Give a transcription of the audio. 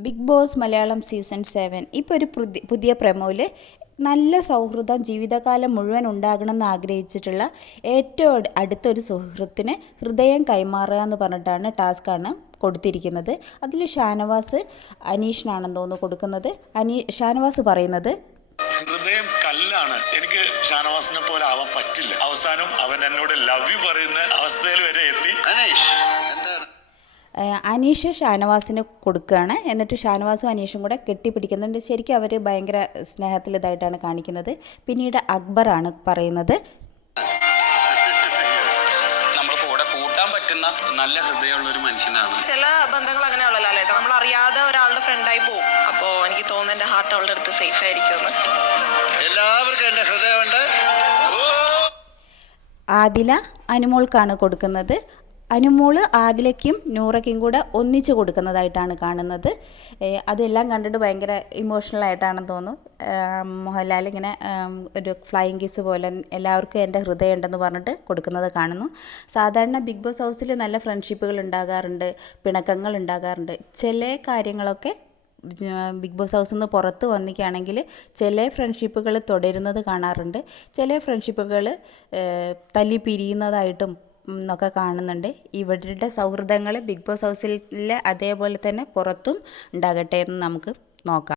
Big boss Malayalam season seven ഇപ്പോൾ ഒരു പുതി- പുതിയ പ്രമോയിൽ നല്ല സൗഹൃദം ജീവിതകാലം മുഴുവൻ ഉണ്ടാകണമെന്ന് ആഗ്രഹിച്ചിട്ടുള്ള ഏറ്റവും അട്- അടുത്തൊരു സുഹൃത്തിന് ഹൃദയം കൈമാറുക എന്ന് പറഞ്ഞിട്ടാണ് ടാസ്ക്കാണ് കൊടുത്തിരിക്കുന്നത്. അതിൽ ഷാനവാസ് അനീഷിനാണെന്ന് തോന്നുന്നു കൊടുക്കുന്നത്. അനീ ഷാനവാസ് പറയുന്നത് ഹൃദയം കല്ലാണ്. എനിക്ക് ഷാനവാസിനെ പോലെ ആവാൻ പറ്റില്ല. അവസാനം അവൻ എന്നോട് ലവ് യു പറയുന്ന അവസ്ഥയിൽ വരെ എത്തി. അനീഷ് അനീഷ് ഷാനവാസിന് കൊടുക്കുകയാണ്. എന്നിട്ട് ഷാനവാസും അനീഷും കൂടെ കെട്ടിപ്പിടിക്കുന്നുണ്ട്. ശരിക്കും അവർ ഭയങ്കര സ്നേഹത്തിൽ ഇതായിട്ടാണ് കാണിക്കുന്നത്. പിന്നീട് അക്ബറാണ് പറയുന്നത്. നമ്മൾ കൂടെ കൂട്ടാൻ പറ്റുന്ന നല്ല ഹൃദയമുള്ള ഒരു മനുഷ്യനാണ്. ചില ബന്ധങ്ങൾ അങ്ങനെയുള്ള അല്ലേ നമ്മൾ അറിയാതെ ഒരാളുടെ ഫ്രണ്ടായി പോകും അപ്പോൾ എനിക്ക് തോന്നുന്നു എന്റെ ഹാർട്ട് അവളുടെ അടുത്ത് സേഫ് ആയിരിക്കും എല്ലാവർക്കും എന്റെ ഹൃദയമുണ്ട്. ആദില അനുമോൾക്കാണ് കൊടുക്കുന്നത്. അനുമോൾ ആദിലയ്ക്കും നൂറയ്ക്കും കൂടെ ഒന്നിച്ച് കൊടുക്കുന്നതായിട്ടാണ് കാണുന്നത്. അതെല്ലാം കണ്ടിട്ട് ഭയങ്കര ഇമോഷണൽ ആയിട്ടാണെന്ന് തോന്നുന്നു മോഹൻലാൽ ഇങ്ങനെ ഒരു ഫ്ലൈയിങ് കിസ് പോലെ എല്ലാവർക്കും എന്റെ ഹൃദയം ഉണ്ടെന്ന് പറഞ്ഞിട്ട് കൊടുക്കുന്നത് കാണുന്നു. സാധാരണ ബിഗ് ബോസ് ഹൗസിൽ നല്ല ഫ്രണ്ട്ഷിപ്പുകൾ ഉണ്ടാകാറുണ്ട് പിണക്കങ്ങൾ ഉണ്ടാകാറുണ്ട്. ചില കാര്യങ്ങളൊക്കെ ബിഗ് ബോസ് ഹൗസിൽ നിന്ന് പുറത്ത് വന്നിക്കുകയാണെങ്കിൽ ചില ഫ്രണ്ട്ഷിപ്പുകൾ തുടരുന്നത് കാണാറുണ്ട്. ചില ഫ്രണ്ട്ഷിപ്പുകൾ തല്ലി പിരിയുന്നതായിട്ടും ഒക്കെ കാണുന്നുണ്ട്. ഇവരുടെ സൗഹൃദങ്ങൾ ബിഗ് ബോസ് ഹൗസിലെ അതേപോലെ തന്നെ പുറത്തും ഉണ്ടാകട്ടെ എന്ന് നമുക്ക് നോക്കാം.